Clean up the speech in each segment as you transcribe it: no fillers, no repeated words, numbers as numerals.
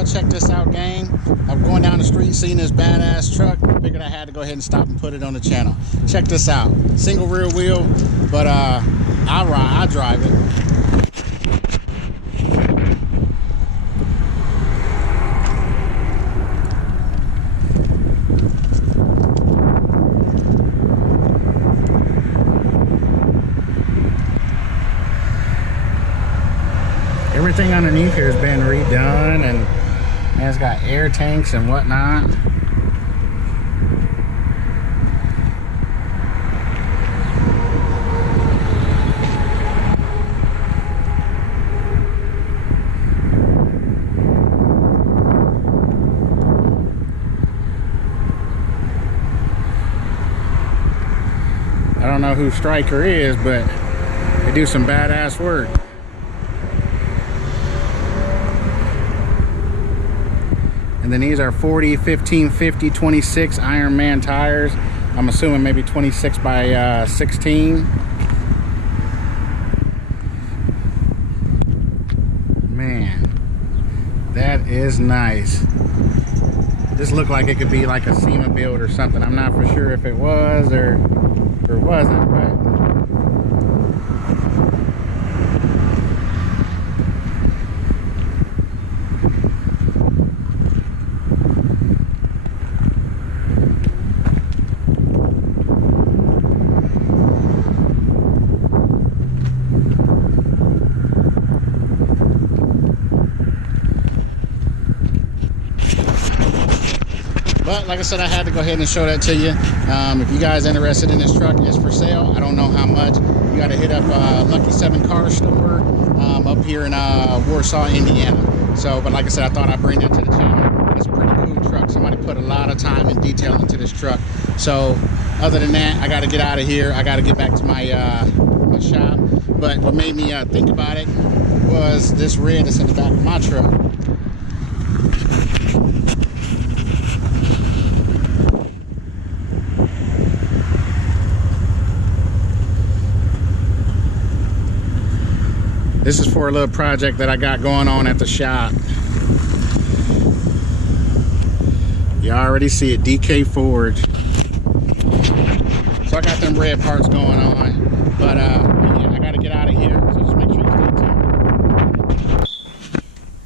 Well, check this out, gang. I'm going down the street, seeing this badass truck. Figured I had to go ahead and stop and put it on the channel. Check this out. Single rear wheel, but I drive it. Everything underneath here has been redone, and it's got air tanks and whatnot. I don't know who Stryker is, but they do some badass work. And then these are 40, 15, 50, 26 Ironman tires. I'm assuming maybe 26 by 16. Man, that is nice. This looked like it could be like a SEMA build or something. I'm not for sure if it was or wasn't, but like I said, I had to go ahead and show that to you. If you guys are interested in this truck, it's for sale. I don't know how much. You got to hit up Lucky 7 Car Store up here in Warsaw, Indiana. So, but like I said, I thought I'd bring that to the channel. It's a pretty cool truck. Somebody put a lot of time and detail into this truck. So, other than that, I got to get out of here. I got to get back to my my shop. But what made me think about it was this red that's in the back of my truck. This is for a little project that I got going on at the shop. You already see it, DK Forge. So I got them red parts going on. But yeah, I gotta get out of here. So just make sure you stay tuned.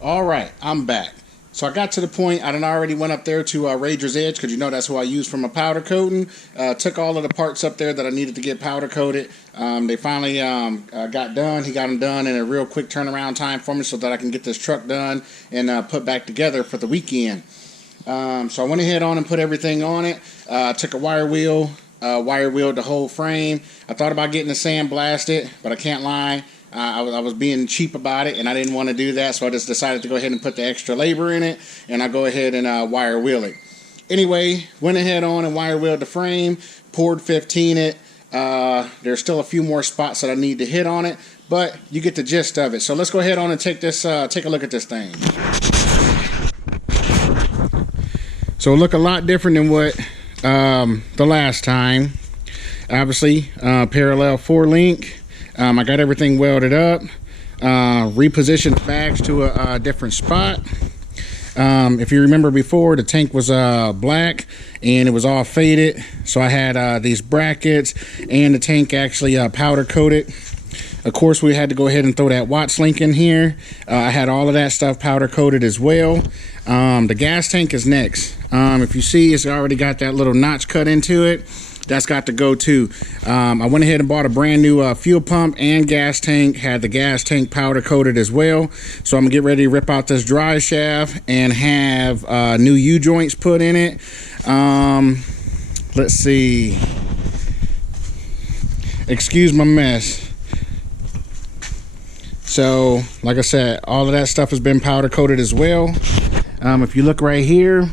All right, I'm back. So I got to the point, I done already went up there to Rager's Edge, because you know that's who I use for my powder coating. Took all of the parts up there that I needed to get powder coated. They finally got done. He got them done in a real quick turnaround time for me so that I can get this truck done and put back together for the weekend. So I went ahead on and put everything on it. Took a wire wheeled the whole frame. I thought about getting the sandblasted, but I can't lie. I was being cheap about it, and I didn't want to do that, so I just decided to go ahead and put the extra labor in it, and I go ahead and wire wheel it. Anyway, went ahead on and wire wheeled the frame, poured 15 it. There's still a few more spots that I need to hit on it, but you get the gist of it. So let's go ahead on and take a look at this thing. So it'll look a lot different than what the last time. Obviously, parallel 4-link. I got everything welded up, repositioned the bags to a different spot. If you remember before, the tank was black and it was all faded. So I had these brackets and the tank actually powder coated. Of course, we had to go ahead and throw that Watts link in here. I had all of that stuff powder coated as well. The gas tank is next. If you see, it's already got that little notch cut into it. That's got to go too. I went ahead and bought a brand new fuel pump and gas tank. Had the gas tank powder coated as well. So I'm gonna get ready to rip out this drive shaft and have new U-joints put in it. Let's see. Excuse my mess. So, like I said, all of that stuff has been powder coated as well. If you look right here,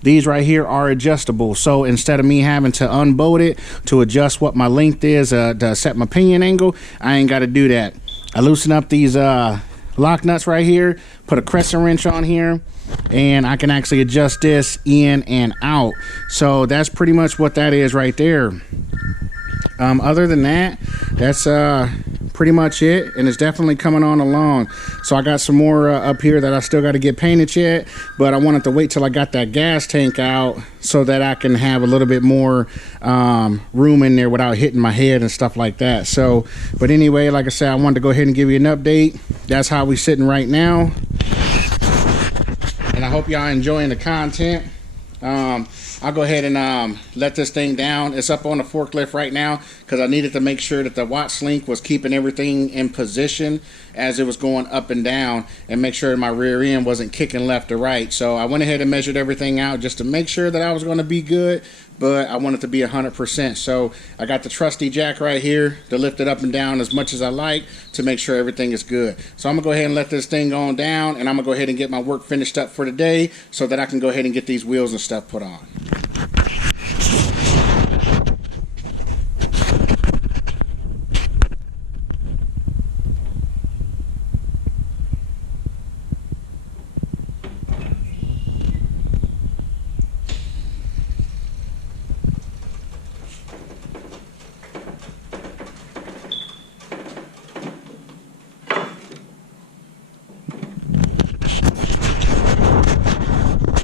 these right here are adjustable. So instead of me having to unbolt it to adjust what my length is to set my pinion angle, I ain't got to do that. I loosen up these lock nuts right here, put a crescent wrench on here, and I can actually adjust this in and out. So that's pretty much what that is right there. Other than that, that's pretty much it, and it's definitely coming on along. So I got some more up here that I still got to get painted yet, but I wanted to wait till I got that gas tank out so that I can have a little bit more room in there without hitting my head and stuff like that. So, but anyway, like I said, I wanted to go ahead and give you an update. That's how we sitting right now, and I hope y'all enjoying the content. I'll go ahead and let this thing down. It's up on the forklift right now because I needed to make sure that the Watts link was keeping everything in position as it was going up and down, and make sure my rear end wasn't kicking left or right. So I went ahead and measured everything out just to make sure that I was going to be good, but I wanted to be 100%. So I got the trusty jack right here to lift it up and down as much as I like to make sure everything is good. So I'm gonna go ahead and let this thing go on down, and I'm gonna go ahead and get my work finished up for the day so that I can go ahead and get these wheels and stuff put on.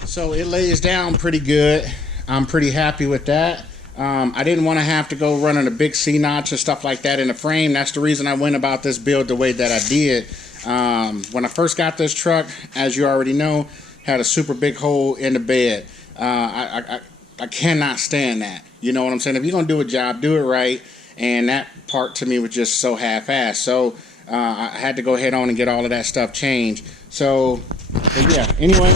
So it lays down pretty good. I'm pretty happy with that. I didn't want to have to go running a big C-notch and stuff like that in the frame. That's the reason I went about this build the way that I did. When I first got this truck, as you already know, had a super big hole in the bed. I cannot stand that. You know what I'm saying? If you're going to do a job, do it right. And that part to me was just so half-assed. So I had to go ahead on and get all of that stuff changed. So, but yeah, anyway,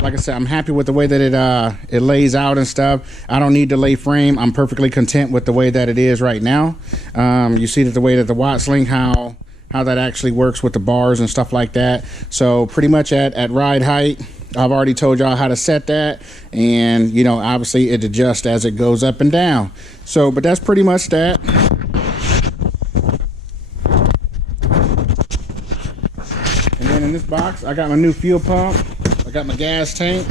like I said, I'm happy with the way that it lays out and stuff. I don't need to lay frame. I'm perfectly content with the way that it is right now. You see that the way that the Watts link, how that actually works with the bars and stuff like that. So pretty much at ride height, I've already told y'all how to set that, and you know, obviously it adjusts as it goes up and down. So, but that's pretty much that. And then in this box, I got my new fuel pump. I got my gas tank,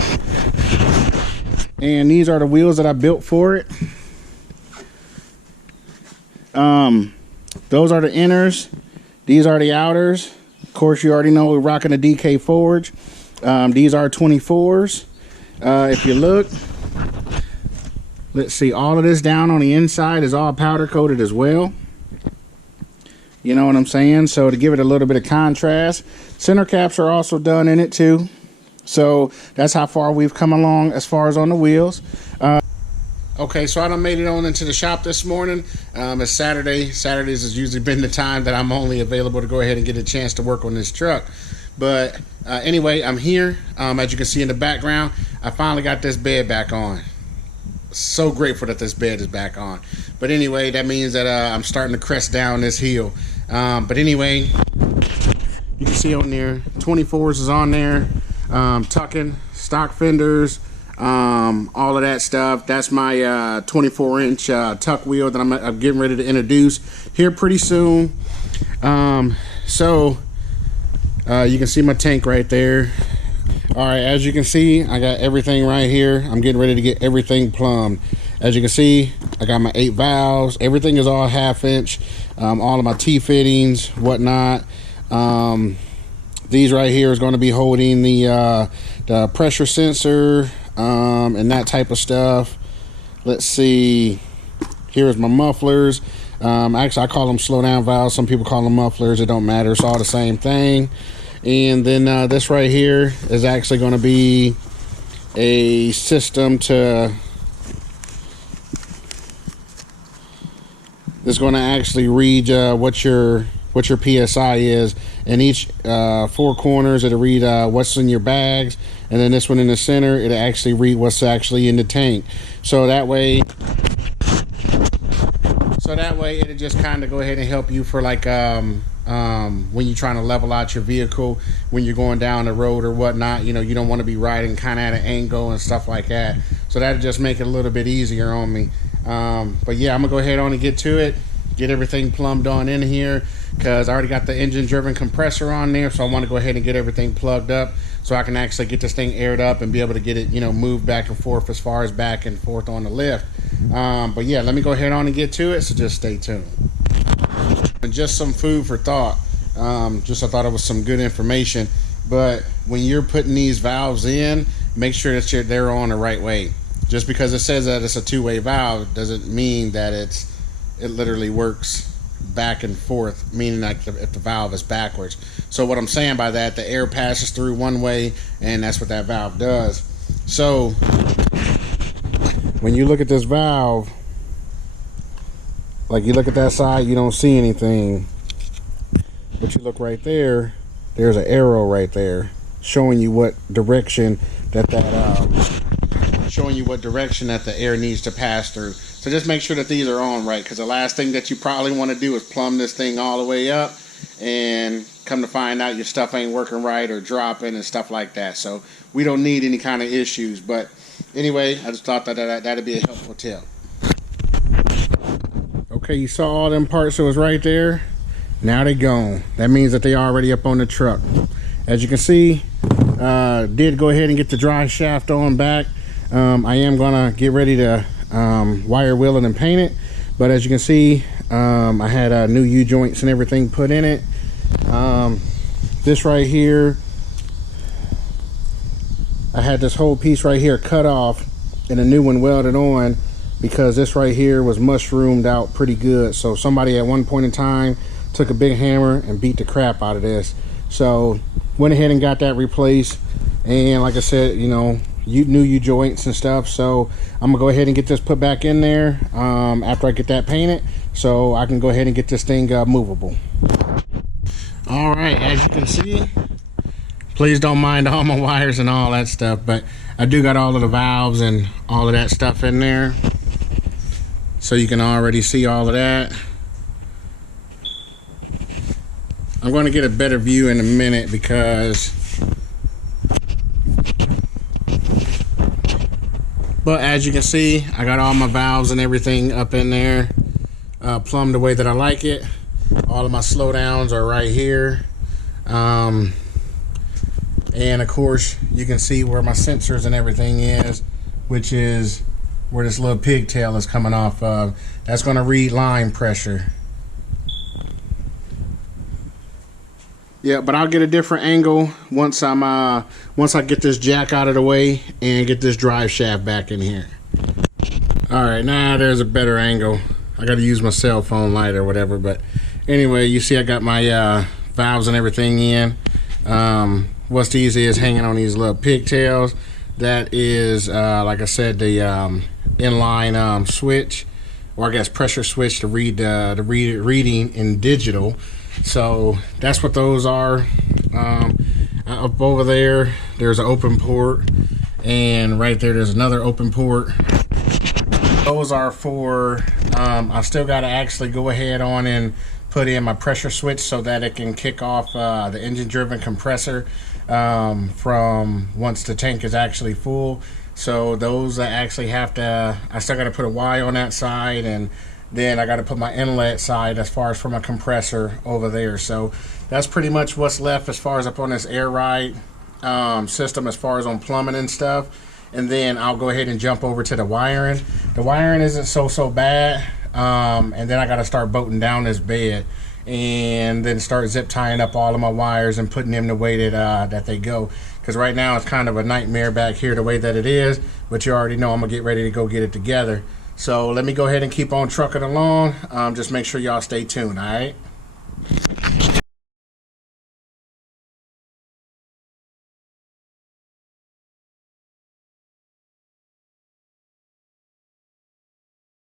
and these are the wheels that I built for it. Those are the inners, these are the outers. Of course, you already know we're rocking a DK Forge. These are 24s. If you look, let's see, all of this down on the inside is all powder coated as well. You know what I'm saying? So to give it a little bit of contrast, center caps are also done in it too. So that's how far we've come along as far as on the wheels. Okay, so I done made it on into the shop this morning. It's Saturday. Saturdays has usually been the time that I'm only available to go ahead and get a chance to work on this truck. But anyway, I'm here. As you can see in the background, I finally got this bed back on. So grateful that this bed is back on. But anyway, that means that I'm starting to crest down this hill. But anyway, you can see on there, 24s is on there. Tucking, stock fenders, all of that stuff. That's my 24-inch tuck wheel that I'm getting ready to introduce here pretty soon. So you can see my tank right there. All right, as you can see, I got everything right here. I'm getting ready to get everything plumbed. As you can see, I got my 8 valves. Everything is all 1/2 inch. All of my T-fittings, whatnot. These right here is going to be holding the pressure sensor and that type of stuff. Let's see. Here's my mufflers. Actually, I call them slow down valves. Some people call them mufflers. It don't matter. It's all the same thing. And then this right here is actually going to be a system to. It's going to actually read what your PSI is. In each 4 corners, it'll read what's in your bags, and then this one in the center, it'll actually read what's actually in the tank. So that way it'll just kind of go ahead and help you for like when you're trying to level out your vehicle, when you're going down the road or whatnot. You know, you don't want to be riding kind of at an angle and stuff like that. So that'll just make it a little bit easier on me. But yeah, I'm gonna go ahead on and get to it, get everything plumbed on in here, because I already got the engine driven compressor on there. So I want to go ahead and get everything plugged up so I can actually get this thing aired up and be able to get it, you know, moved back and forth as far as back and forth on the lift. But yeah, let me go ahead on and get to it, so just stay tuned. And just some food for thought. I thought it was some good information. But when you're putting these valves in, make sure that they're on the right way. Just because it says that it's a two-way valve doesn't mean that it literally works back and forth, meaning like if the valve is backwards. So what I'm saying by that, the air passes through one way, and that's what that valve does. So when you look at this valve, like you look at that side, you don't see anything, but you look right there, there's an arrow right there showing you what direction showing you what direction that the air needs to pass through. So just make sure that these are on right, because the last thing that you probably want to do is plumb this thing all the way up and come to find out your stuff ain't working right or dropping and stuff like that. So we don't need any kind of issues. But anyway, I just thought that'd be a helpful tip. Okay, you saw all them parts that was right there. Now they gone. That means that they already up on the truck. As you can see, did go ahead and get the dry shaft on back. I am gonna get ready to wire wheel it and paint it, but as you can see, I had new U-joints and everything put in it. This right here, I had this whole piece right here cut off and a new one welded on, because this right here was mushroomed out pretty good. So somebody at one point in time took a big hammer and beat the crap out of this. So went ahead and got that replaced, and like I said, you know, new U-joints and stuff. So I'm gonna go ahead and get this put back in there after I get that painted, so I can go ahead and get this thing movable. All right, as you can see, please don't mind all my wires and all that stuff, but I do got all of the valves and all of that stuff in there, so you can already see all of that. I'm going to get a better view in a minute, because but as you can see, I got all my valves and everything up in there, plumbed the way that I like it. All of my slowdowns are right here, and of course you can see where my sensors and everything is, which is where this little pigtail is coming off of. That's going to read line pressure. Yeah, but I'll get a different angle once I get this jack out of the way and get this drive shaft back in here. All right, now there's a better angle. I got to use my cell phone light or whatever, but anyway, you see I got my valves and everything in. What's easy is hanging on these little pigtails. That is, like I said, the inline switch, or I guess pressure switch to read the reading in digital. So that's what those are. Up over there, there's an open port, and right there's another open port. Those are for, I still got to actually go ahead on and put in my pressure switch so that it can kick off the engine driven compressor from once the tank is actually full. So those I actually have to, I still got to put a Y on that side, and then I got to put my inlet side as far as for my compressor over there. So that's pretty much what's left as far as up on this air ride system, as far as on plumbing and stuff. And then I'll go ahead and jump over to the wiring. The wiring isn't so bad. And then I got to start bolting down this bed, and then start zip tying up all of my wires and putting them the way that they go. Because right now it's kind of a nightmare back here the way that it is, but you already know I'm gonna get ready to go get it together. So let me go ahead and keep on trucking along. Just make sure y'all stay tuned, all right?